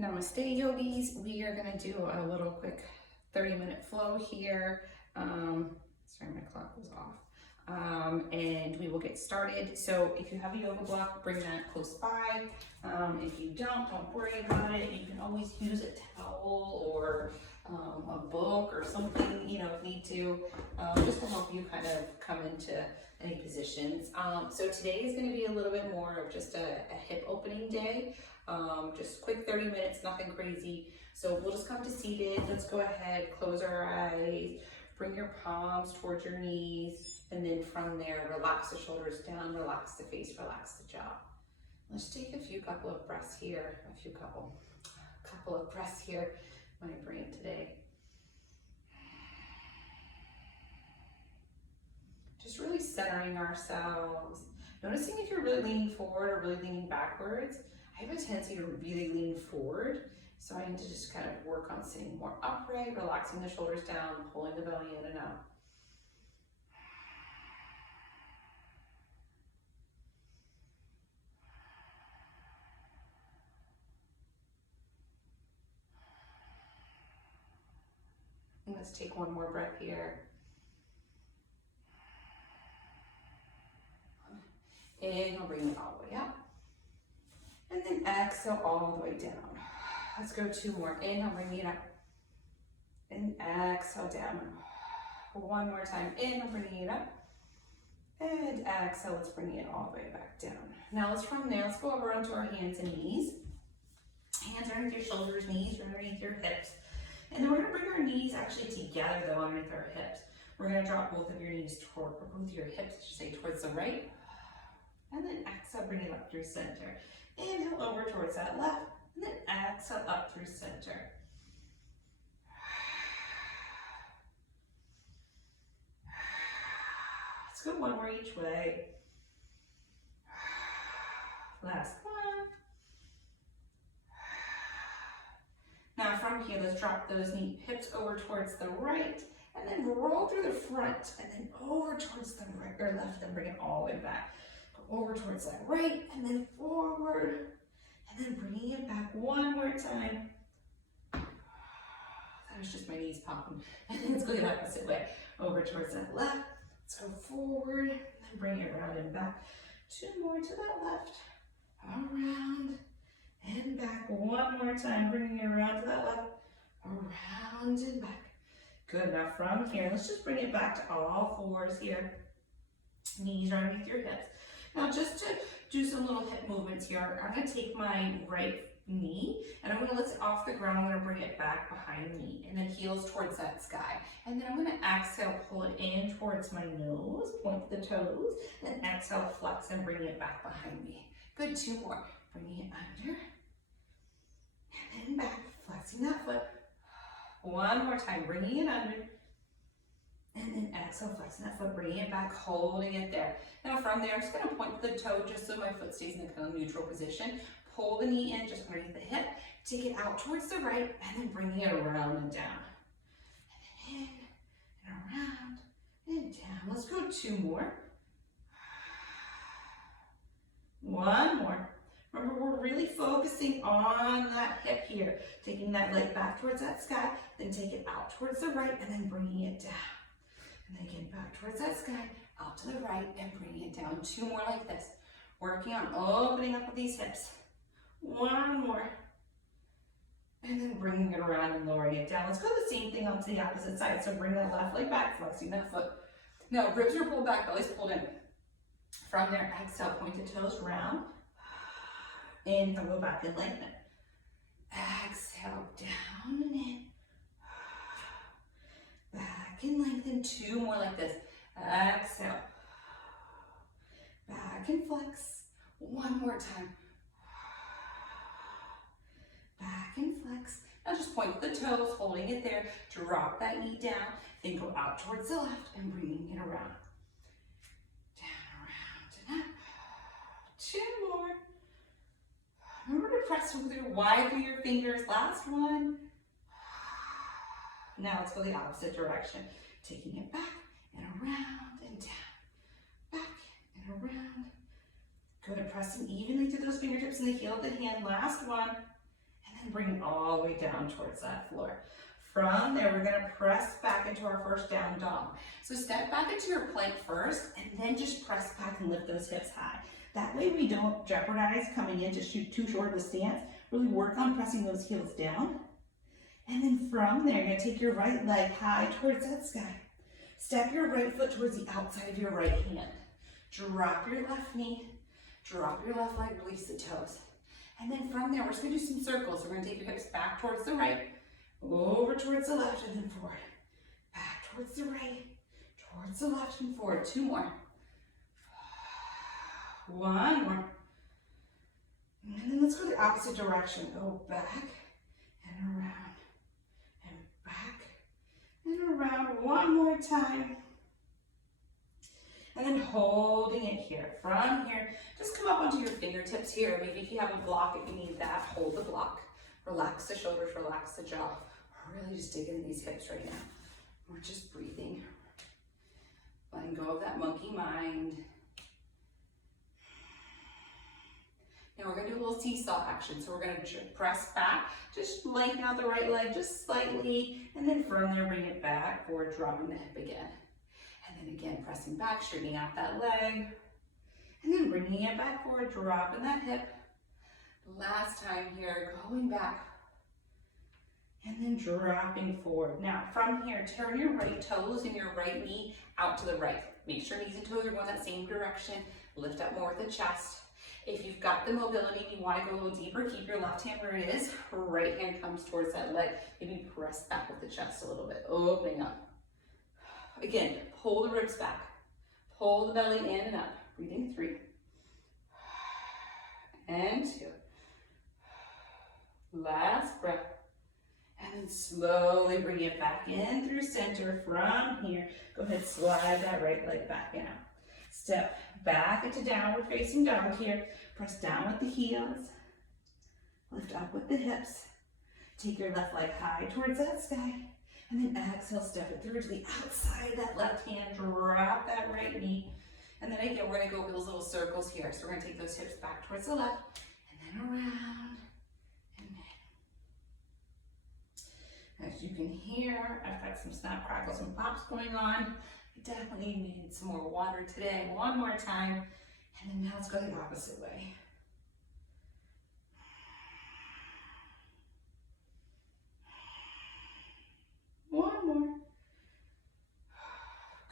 Namaste Yogis. We are going to do a little quick 30-minute flow here. Sorry, my clock was off. And we will get started. So if you have a yoga block, bring that close by. If you don't worry about it. You can always use a towel or a book or something, you know, if need to, just to help you kind of come into any positions. So today is going to be a little bit more of just a hip opening day. Just quick 30 minutes, nothing crazy. So we'll just come to seated. Let's go ahead, close our eyes, bring your palms towards your knees, and then from there, relax the shoulders down, relax the face, relax the jaw. Let's take a couple of breaths here, couple of breaths here. My brain today. Just really centering ourselves. Noticing if you're really leaning forward or really leaning backwards. I have a tendency to really lean forward, so I need to just kind of work on sitting more upright, relaxing the shoulders down, pulling the belly in and out. And let's take one more breath here. Inhale, bring it all the way up. And then exhale all the way down. Let's go two more. Inhale, bring it up. And exhale down. One more time. Inhale, bring it up. And exhale, let's bring it all the way back down. Now from there, let's go over onto our hands and knees. Hands underneath your shoulders, knees underneath your hips. And then we're gonna bring our knees actually together though underneath our hips. We're gonna drop both of your knees toward, or both your hips, I should say, towards the right. And then exhale, bring it up through center. Inhale over towards that left, and then exhale up through center. Let's go one more each way. Last one. Now from here, let's drop those hips over towards the right, and then roll through the front, and then over towards the right or left, and bring it all the way back. Over towards that right, and then forward, and then bringing it back one more time. That was just my knees popping. And then let's go the opposite way. Over towards that left. Let's go forward, and then bring it around and back. Two more to that left. Around and back one more time. Bringing it around to that left. Around and back. Good. Now from here, let's just bring it back to all fours here. Knees are underneath your hips. Now just to do some little hip movements here, I'm gonna take my right knee and I'm gonna lift it off the ground. I'm gonna bring it back behind me and then heels towards that sky. And then I'm gonna exhale, pull it in towards my nose, point the toes, then exhale, flex and bring it back behind me. Good, two more. Bringing it under and then back, flexing that foot. One more time, bringing it under. And then exhale, flexing that foot, bringing it back, holding it there. Now from there, I'm just gonna point the toe just so my foot stays in a kind of neutral position. Pull the knee in just underneath the hip, take it out towards the right, and then bringing it around and down. And then in, and around, and down. Let's go two more. One more. Remember, we're really focusing on that hip here. Taking that leg back towards that sky, then take it out towards the right, and then bringing it down. And then again, back towards that sky, out to the right, and bringing it down. Two more like this. Working on opening up with these hips. One more. And then bringing it around and lowering it down. Let's go the same thing onto the opposite side. So bring that left leg back, flexing that foot. Now, ribs are pulled back, belly's pulled in. From there, exhale, point the toes round. Inhale, go back and lengthen. Exhale, down and in. Back and lengthen, two more like this. Exhale. Back and flex. One more time. Back and flex. Now just point the toes, holding it there. Drop that knee down. Then go out towards the left and bringing it around. Down, around, and up. Two more. Remember to press wide through your fingers. Last one. Now let's go the opposite direction. Taking it back and around and down. Back and around. Good, pressing evenly through those fingertips and the heel of the hand. Last one. And then bring it all the way down towards that floor. From there, we're gonna press back into our first down dog. So step back into your plank first, and then just press back and lift those hips high. That way we don't jeopardize coming in to shoot too short of a stance. Really work on pressing those heels down. And then from there, you're gonna take your right leg high towards that sky. Step your right foot towards the outside of your right hand. Drop your left knee, drop your left leg, release the toes. And then from there, we're just gonna do some circles. We're gonna take your hips back towards the right, over towards the left, and then forward. Back towards the right, towards the left, and forward. 2 more. 1 more. And then let's go the opposite direction. Go back and around, and back and around. 1 more time. And then holding it here. From here, just come up onto your fingertips here. Maybe if you have a block, if you need that, hold the block. Relax the shoulders, relax the jaw. We're really just digging in these hips right now. We're just breathing. Letting go of that monkey mind. Now we're gonna do a little seesaw action. So we're gonna press back, just lengthen out the right leg just slightly, and then from there, bring it back forward, dropping the hip again. And then again, pressing back, straightening out that leg, and then bringing it back forward, dropping that hip. Last time here, going back, and then dropping forward. Now from here, turn your right toes and your right knee out to the right. Make sure knees and toes are going that same direction. Lift up more with the chest. If you've got the mobility and you want to go a little deeper, keep your left hand where it is. Right hand comes towards that leg. Maybe press back with the chest a little bit, opening up. Again, pull the ribs back. Pull the belly in and up. Breathing 3. And 2. Last breath. And then slowly bring it back in through center. From here, go ahead, slide that right leg back in. Step back into downward facing dog here. Press down with the heels. Lift up with the hips. Take your left leg high towards that sky. And then exhale, step it through to the outside of that left hand. Drop that right knee. And then again, we're gonna go with those little circles here. So we're gonna take those hips back towards the left, and then around, and then. As you can hear, I've got some snap, crackles, and pops going on. I definitely need some more water today. 1 more time, and then now let's go the opposite way. One more.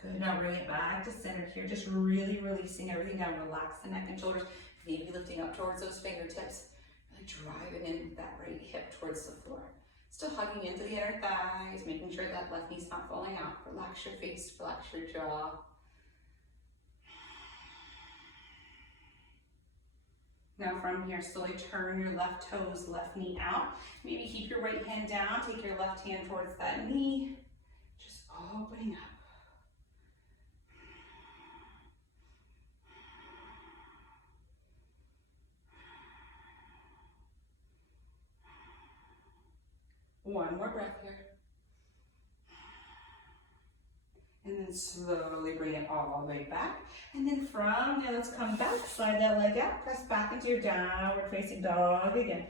Good, now bring it back to center here. Just really releasing everything down. Relax the neck and shoulders. Maybe lifting up towards those fingertips. Really driving in that right hip towards the floor. Still hugging into the inner thighs, making sure that left knee's not falling out. Relax your face, relax your jaw. Now from here, slowly turn your left toes, left knee out. Maybe keep your right hand down, take your left hand towards that knee. Just opening up. One more breath here. And then slowly bring it all the way back. And then from there, let's come back, slide that leg out, press back into your downward facing dog again.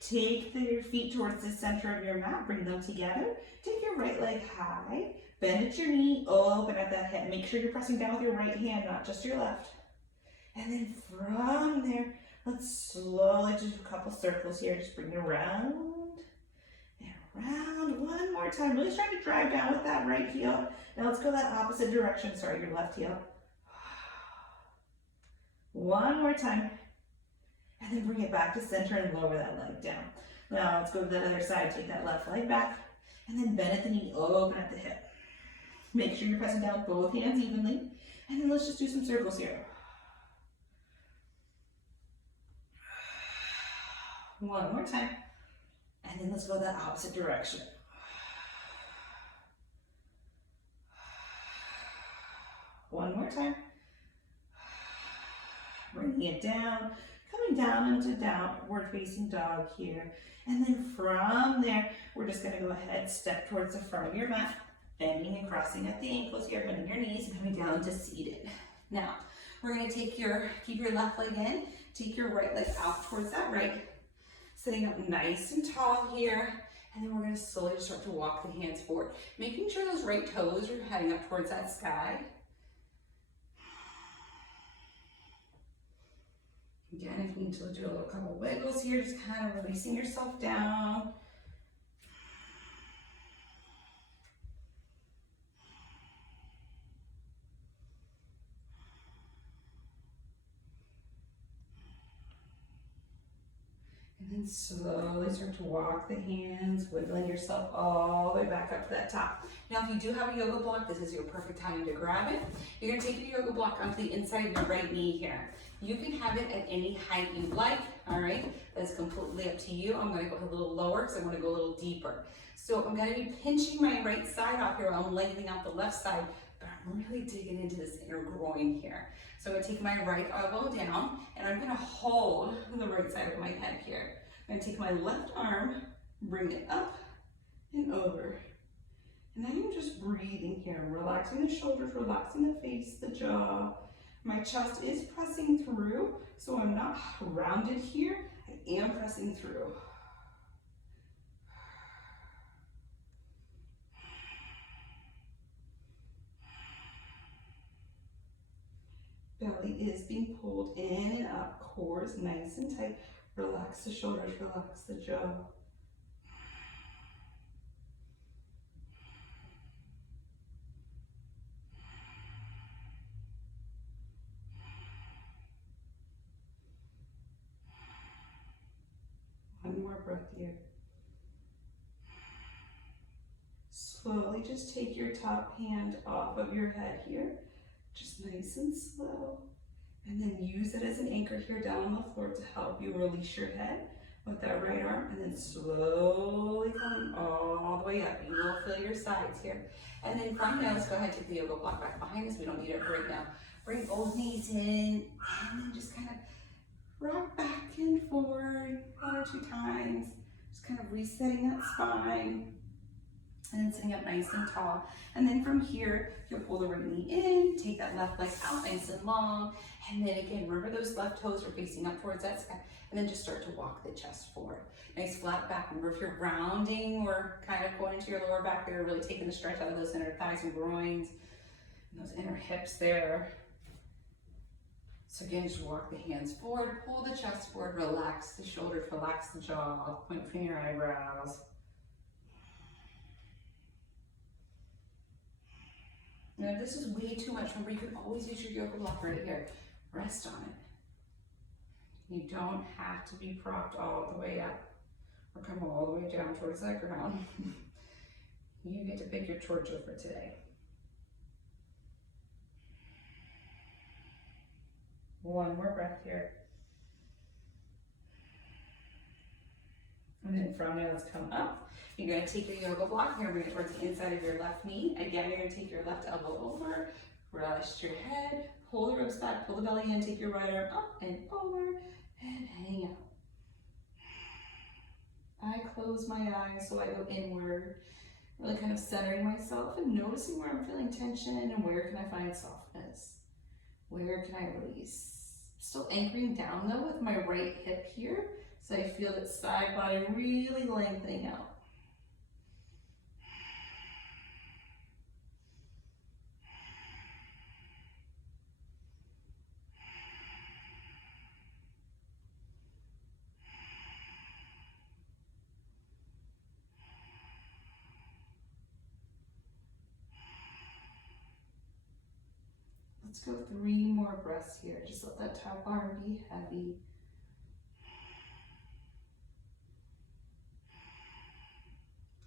Take your feet towards the center of your mat, bring them together. Take your right leg high, bend at your knee, open at that hip. Make sure you're pressing down with your right hand, not just your left. And then from there, let's slowly just do a couple circles here. Just bring it around and around. 1 more time. Really trying to drive down with that right heel. Now let's go that opposite direction. Sorry, your left heel. 1 more time. And then bring it back to center and lower that leg down. Now let's go to the other side. Take that left leg back. And then bend at the knee, open at the hip. Make sure you're pressing down with both hands evenly. And then let's just do some circles here. 1 more time. And then let's go that opposite direction. One more time. Bringing it down, coming down into downward facing dog here. And then from there, we're just gonna go ahead, step towards the front of your mat, bending and crossing at the ankles here, bending your knees, and coming down to seated. Now, we're gonna keep your left leg in, take your right leg out towards that right. Sitting up nice and tall here. And then we're gonna slowly start to walk the hands forward, making sure those right toes are heading up towards that sky. Again, if you need to do a little couple wiggles here, just kind of releasing yourself down. And then slowly start to walk the hands, wiggling yourself all the way back up to that top. Now, if you do have a yoga block, this is your perfect time to grab it. You're gonna take your yoga block onto the inside of your right knee here. You can have it at any height you like, all right? That's completely up to you. I'm gonna go a little lower because I wanna go a little deeper. So I'm gonna be pinching my right side off here while I'm lengthening out the left side, but I'm really digging into this inner groin here. So I'm gonna take my right elbow down and I'm gonna hold the right side of my head here. I'm gonna take my left arm, bring it up and over. And then I'm just breathing here, relaxing the shoulders, relaxing the face, the jaw. My chest is pressing through, so I'm not rounded here. I am pressing through. Belly is being pulled in and up, core is nice and tight. Relax the shoulders, relax the jaw. One more breath here. Slowly just take your top hand off of your head here, just nice and slow. And then use it as an anchor here down on the floor to help you release your head with that right arm. And then slowly coming all the way up. You will feel your sides here. And then from there, let's go ahead and take the yoga block back behind us. We don't need it right now. Bring both knees in and then just kind of rock back and forward 1 or 2 times. Just kind of resetting that spine. And then sitting up nice and tall. And then from here, you'll pull the right knee in, take that left leg out nice and long. And then again, remember those left toes are facing up towards that sky. And then just start to walk the chest forward. Nice flat back. Remember, if you're rounding or kind of going into your lower back there, really taking the stretch out of those inner thighs and groins and those inner hips there. So again, just walk the hands forward, pull the chest forward, relax the shoulders, relax the jaw, point between your eyebrows. Now, if this is way too much, remember you can always use your yoga block right here. Rest on it. You don't have to be propped all the way up or come all the way down towards that ground. You get to pick your torture for today. One more breath here. And then from there, let's come up. You're going to take your yoga block, you're going to bring it towards the inside of your left knee. Again, you're going to take your left elbow over, rest your head, pull the ribs back, pull the belly in, take your right arm up and over, and hang out. I close my eyes so I go inward, really kind of centering myself and noticing where I'm feeling tension and where can I find softness. Where can I release? Still anchoring down though with my right hip here, so I feel that side body really lengthening out. Let's go 3 more breaths here. Just let that top arm be heavy.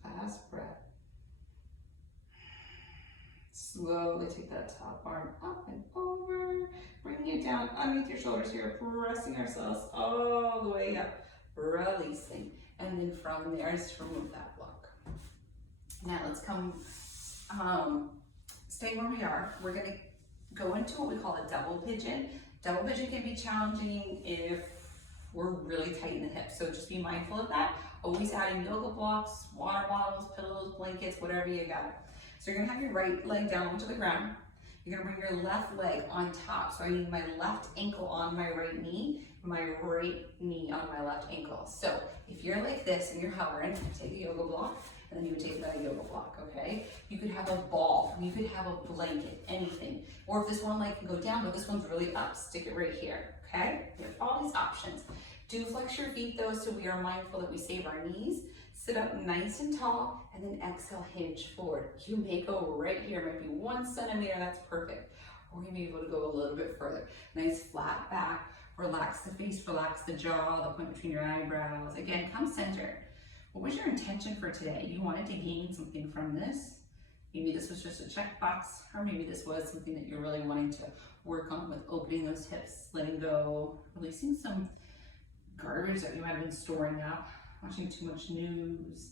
Last breath. Slowly take that top arm up and over. Bring it down underneath your shoulders here, pressing ourselves all the way up, releasing. And then from there, just remove that block. Now let's come, stay where we are. We're gonna go into what we call a double pigeon. Double pigeon can be challenging if we're really tight in the hips, so just be mindful of that. Always adding yoga blocks, water bottles, pillows, blankets, whatever you got. So you're gonna have your right leg down onto the ground. You're gonna bring your left leg on top. So I need my left ankle on my right knee, my right knee on my left ankle. So if you're like this and you're hovering, take a yoga block, and then you would take another yoga block, okay? You could have a ball, you could have a blanket, anything. Or if this one leg can go down, but this one's really up, stick it right here, okay? You have all these options. Do flex your feet though, so we are mindful that we save our knees. Sit up nice and tall, and then exhale, hinge forward. You may go right here, might be 1 centimeter, that's perfect. Or you may be able to go a little bit further. Nice flat back, relax the face, relax the jaw, the point between your eyebrows. Again, come center. What was your intention for today? You wanted to gain something from this. Maybe this was just a checkbox, or maybe this was something that you're really wanting to work on with opening those hips, letting go, releasing some garbage that you might have been storing up, watching too much news,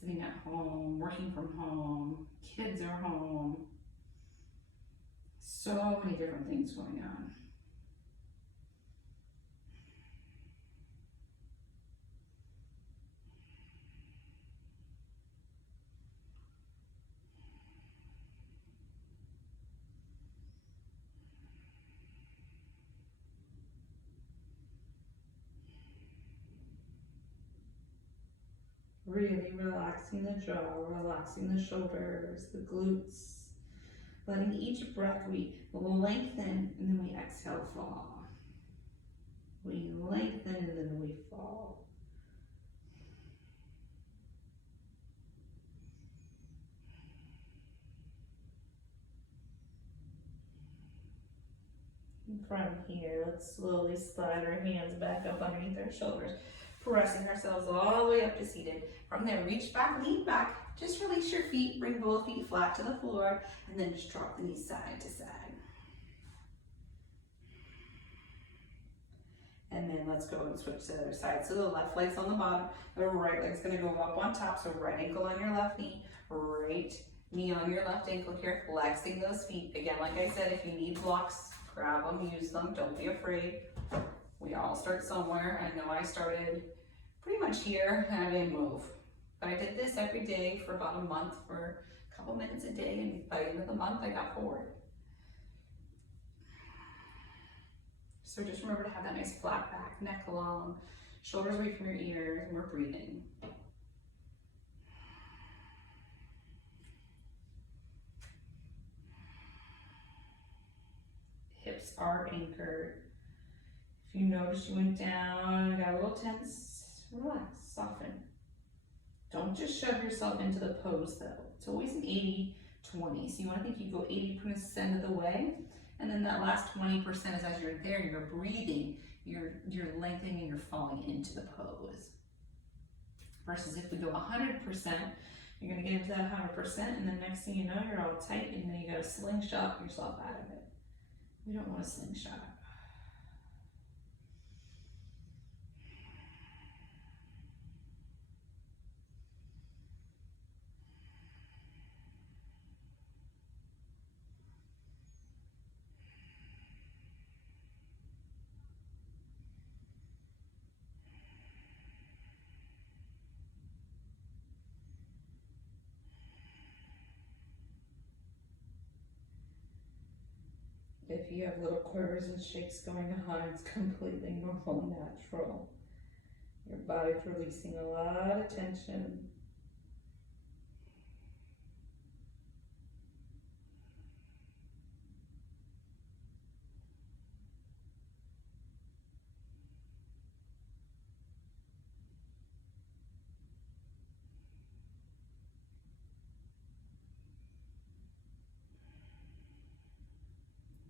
sitting at home, working from home, kids are home. So many different things going on. Really relaxing the jaw, relaxing the shoulders, the glutes. Letting each breath we lengthen and then we exhale, fall. We lengthen and then we fall. And from here, let's slowly slide our hands back up underneath our shoulders, pressing ourselves all the way up to seated. From there, reach back, lean back, just release your feet, bring both feet flat to the floor, and then just drop the knees side to side. And then let's go and switch to the other side. So the left leg's on the bottom, the right leg's gonna go up on top. So right ankle on your left knee, right knee on your left ankle here, flexing those feet. Again, like I said, if you need blocks, grab them, use them, don't be afraid. We all start somewhere. I know I started pretty much here and I didn't move. But I did this every day for about a month, for a couple minutes a day, and by the end of the month I got forward. So just remember to have that nice flat back, neck long, shoulders away from your ears, and we're breathing. Hips are anchored. If you notice you went down, got a little tense, relax, soften. Don't just shove yourself into the pose though. It's always an 80-20. So you want to think you go 80% of the way, and then that last 20% is as you're there, you're breathing, you're lengthening, and you're falling into the pose. Versus if we go 100%, you're gonna get into that 100%, and then next thing you know, you're all tight, and then you gotta slingshot yourself out of it. We don't want to slingshot. If you have little quivers and shakes going on, it's completely normal and natural. Your body's releasing a lot of tension.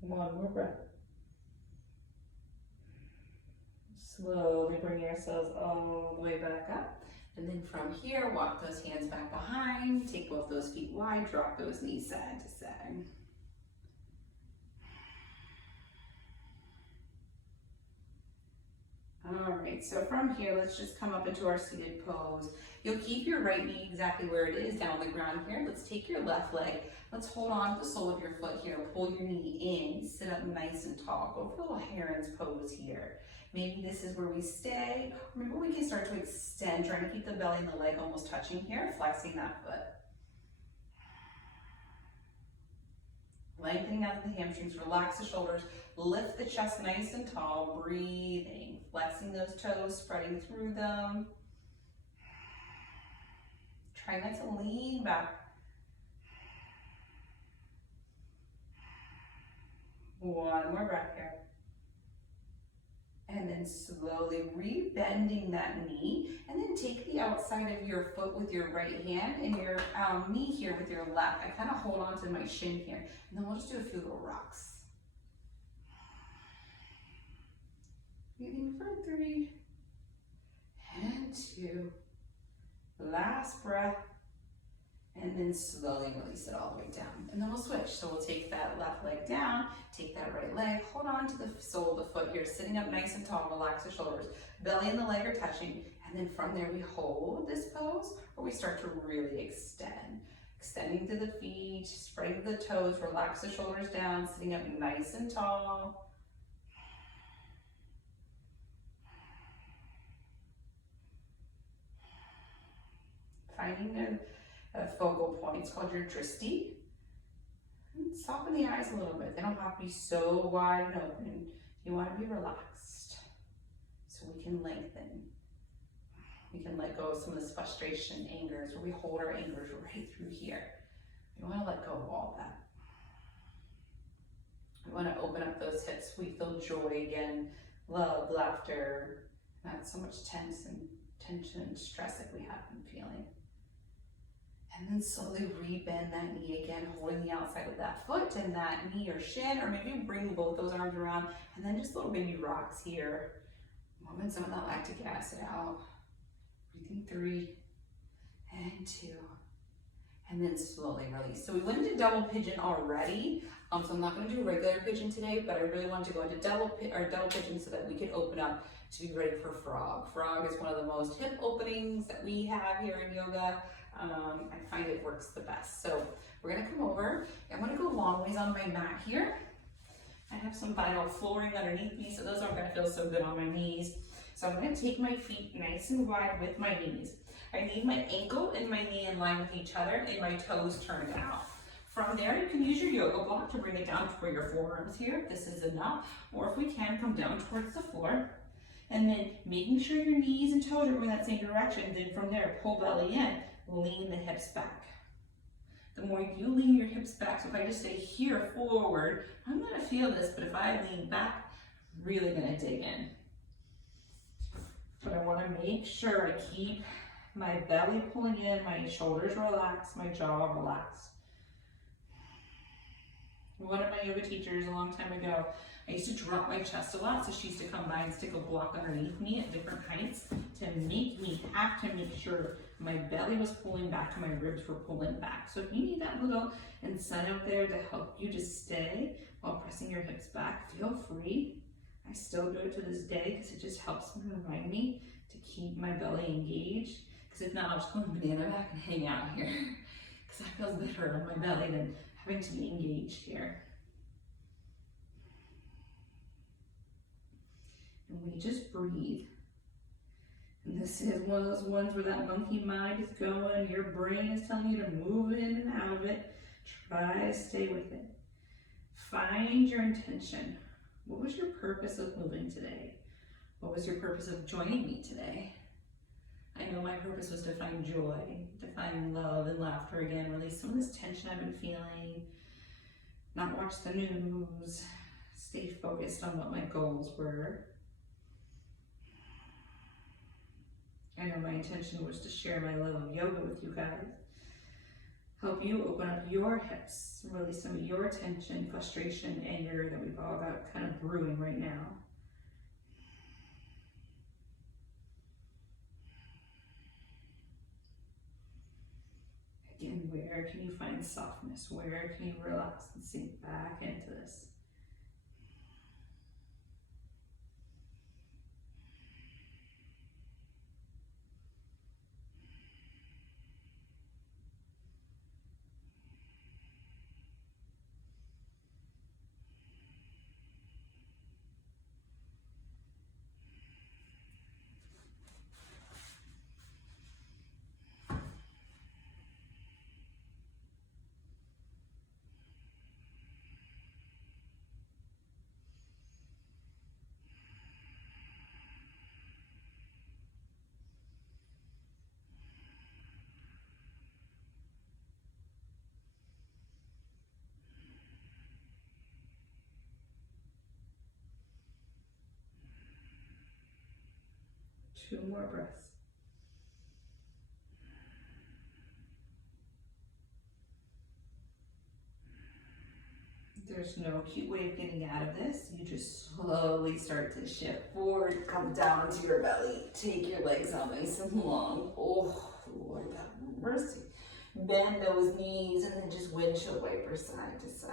One more breath. Slowly bring yourselves all the way back up. And then from here, walk those hands back behind, take both those feet wide, drop those knees side to side. All right, so from here, let's just come up into our seated pose. You'll keep your right knee exactly where it is, down on the ground here. Let's take your left leg. Let's hold on to the sole of your foot here. Pull your knee in, sit up nice and tall. Go for a little heron's pose here. Maybe this is where we stay. Or maybe we can start to extend, trying to keep the belly and the leg almost touching here, flexing that foot. Lengthening out the hamstrings, relax the shoulders, lift the chest nice and tall, breathing, flexing those toes, spreading through them. Try not to lean back. One more breath here. And then slowly re-bending that knee, and then take the outside of your foot with your right hand and your knee here with your left. I kind of hold on to my shin here, and then we'll just do a few little rocks. Breathing for 3 and 2. Last breath. And then slowly release it all the way down. And then we'll switch. So we'll take that left leg down, take that right leg, hold on to the sole of the foot here, sitting up nice and tall, relax the shoulders. Belly and the leg are touching. And then from there we hold this pose, or we start to really extend. Extending to the feet, spreading the toes, relax the shoulders down, sitting up nice and tall. Finding a focal point. It's called your drishti. And soften the eyes a little bit. They don't have to be so wide and open. You want to be relaxed so we can lengthen. We can let go of some of this frustration, angers, where we hold our angers right through here. We want to let go of all that. We want to open up those hips. We feel joy again, love, laughter, not so much tension and stress like we have been feeling. And then slowly re-bend that knee again, holding the outside of that foot and that knee or shin, or maybe bring both those arms around, and then just little baby rocks here. Moving some of that lactic acid out. Breathing 3 and 2. And then slowly release. So we went into double pigeon already, so I'm not going to do regular pigeon today, but I really wanted to go into double pigeon so that we could open up to be ready for frog. Frog is one of the most hip openings that we have here in yoga. I find it works the best. So we're going to come over. I'm going to go long ways on my mat here. I have some vinyl flooring underneath me, so those aren't going to feel so good on my knees. So I'm going to take my feet nice and wide with my knees. I need my ankle and my knee in line with each other and my toes turned out. From there, you can use your yoga block to bring it down for your forearms here. This is enough. Or if we can, come down towards the floor. And then making sure your knees and toes are going that same direction. Then from there, pull belly in, lean the hips back. The more you lean your hips back, so if I just stay here forward, I'm going to feel this, but if I lean back, I'm really going to dig in. But I want to make sure I keep my belly pulling in, my shoulders relaxed, my jaw relaxed. One of my yoga teachers a long time ago, I used to drop my chest a lot, so she used to come by and stick a block underneath me at different heights to make me have to make sure my belly was pulling back and my ribs were pulling back. So if you need that little insight out there to help you just stay while pressing your hips back, feel free. I still do it to this day because it just helps me remind me to keep my belly engaged. Because if not, I'll just go banana back and hang out here. Because that feels better on my belly than having to be engaged here. And we just breathe. And this is one of those ones where that monkey mind is going, your brain is telling you to move in and out of it. Try to stay with it. Find your intention. What was your purpose of moving today? What was your purpose of joining me today? I know my purpose was to find joy, to find love and laughter again, release some of this tension I've been feeling, not watch the news, stay focused on what my goals were. I know my intention was to share my love of yoga with you guys, help you open up your hips, release some of your tension, frustration, anger that we've all got kind of brewing right now. Again, where can you find softness? Where can you relax and sink back into this? 2 more breaths. There's no cute way of getting out of this. You just slowly start to shift forward, come down to your belly. Take your legs out nice and long. Oh, Lord, have mercy. Bend those knees and then just windshield wiper side to side.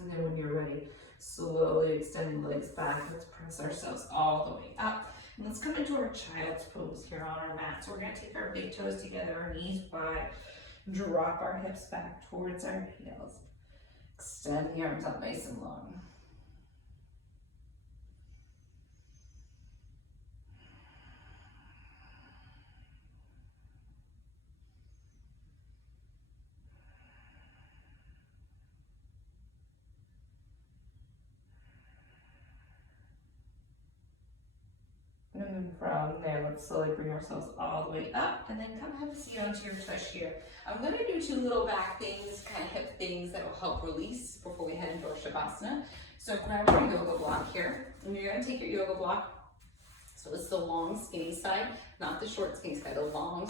And then when you're ready, slowly extend the legs back. Let's press ourselves all the way up. And let's come into our child's pose here on our mat. So we're going to take our big toes together, our knees wide, drop our hips back towards our heels. Extend the arms up nice and long. And then from there, let's slowly bring ourselves all the way up and then come have a seat onto your tush here. I'm going to do 2 little back things, kind of hip things that will help release before we head into our shavasana. So grab your yoga block here, and you're going to take your yoga block. So it's the long skinny side, not the short skinny side, the long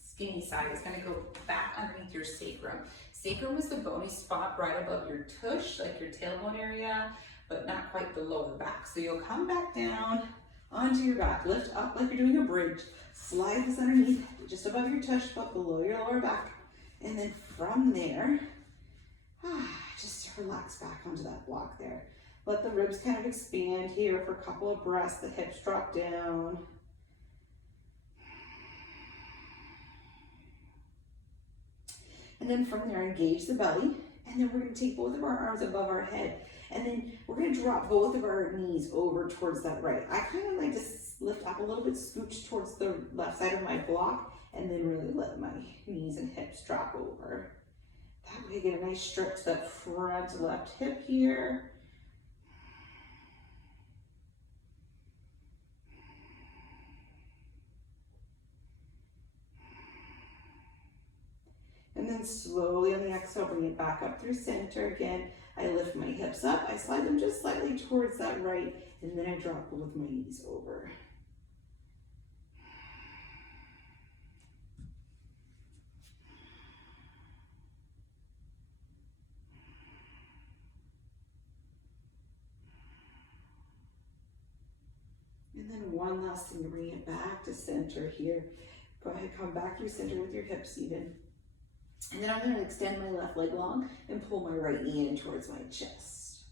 skinny side. It's going to go back underneath your sacrum. Sacrum is the bony spot right above your tush, like your tailbone area, but not quite the lower back. So you'll come back down onto your back, lift up like you're doing a bridge, slide this underneath, just above your tush, but below your lower back, and then from there, just relax back onto that block there. Let the ribs kind of expand here for a couple of breaths, the hips drop down. And then from there, engage the belly, and then we're going to take both of our arms above our head. And then we're going to drop both of our knees over towards that right. I kind of like to lift up a little bit, scooch towards the left side of my block, and then really let my knees and hips drop over. That way I get a nice stretch to that front left hip here. And then slowly on the exhale, bring it back up through center again. I lift my hips up, I slide them just slightly towards that right, and then I drop both my knees over. And then one last thing to bring it back to center here. Go ahead, come back through center with your hips even. And then I'm going to extend my left leg long and pull my right knee in towards my chest.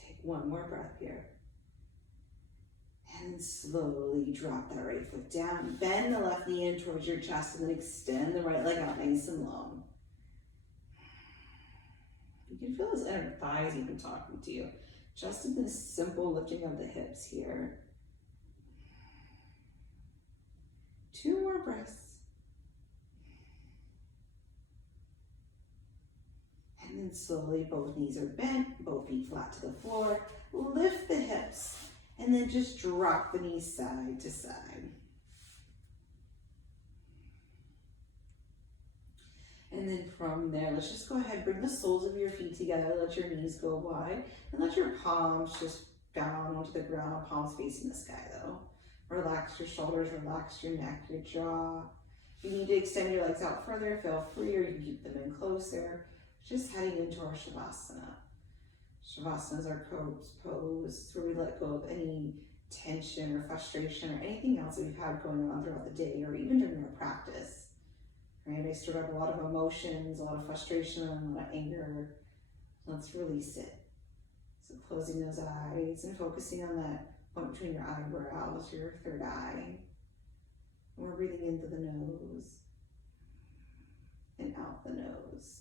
Take one more breath here. And slowly drop that right foot down. Bend the left knee in towards your chest and then extend the right leg out nice and long. You can feel those inner thighs even talking to you. Just in this simple lifting of the hips here. 2 more breaths. And then slowly both knees are bent, both feet flat to the floor. Lift the hips and then just drop the knees side to side. And then from there, let's just go ahead, bring the soles of your feet together, let your knees go wide, and let your palms just down onto the ground, palms facing the sky though. Relax your shoulders, relax your neck, your jaw. If you need to extend your legs out further, feel free, or you can keep them in closer. Just heading into our shavasana. Shavasana is our pose. It's where we let go of any tension or frustration or anything else that we've had going on throughout the day or even during our practice. Right? I stored up a lot of emotions, a lot of frustration, a lot of anger. Let's release it. So closing those eyes and focusing on that point between your eyebrows, your third eye. And we're breathing into the nose and out the nose.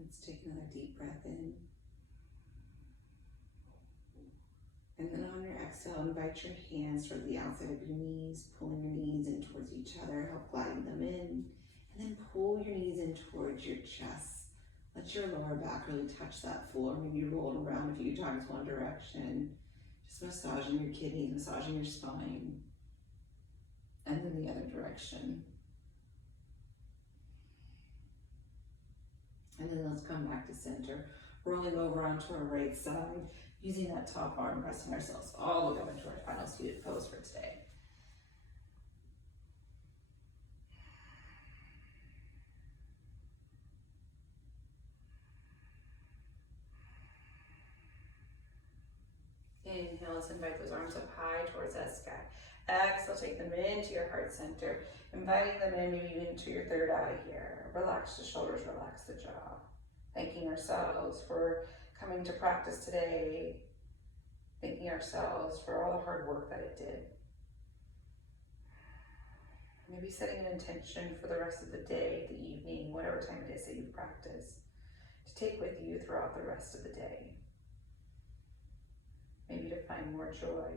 Let's take another deep breath in. And then on your exhale, invite your hands toward the outside of your knees, pulling your knees in towards each other, help gliding them in. And then pull your knees in towards your chest. Let your lower back really touch that floor. Maybe roll it around a few times one direction. Just massaging your kidneys, massaging your spine. And then the other direction. And then let's come back to center, rolling over onto our right side, using that top arm, pressing ourselves all the way up into our final seated pose for today. Inhale, let's invite those arms up high towards that sky. Exhale, take them into your heart center, inviting them in, maybe into your third eye here. Relax the shoulders, relax the jaw. Thanking ourselves for coming to practice today. Thanking ourselves for all the hard work that it did. Maybe setting an intention for the rest of the day, the evening, whatever time it is that you practice, to take with you throughout the rest of the day. Maybe to find more joy,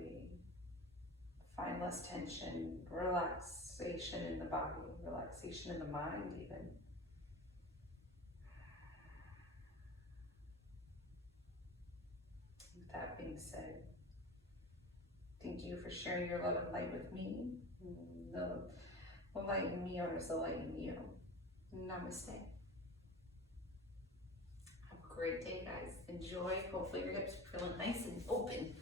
find less tension, relaxation in the body, relaxation in the mind even. With that being said, thank you for sharing your love and light with me. The light in me honors the light in you. Namaste. Have a great day, guys. Enjoy. Hopefully your hips are feeling nice and open.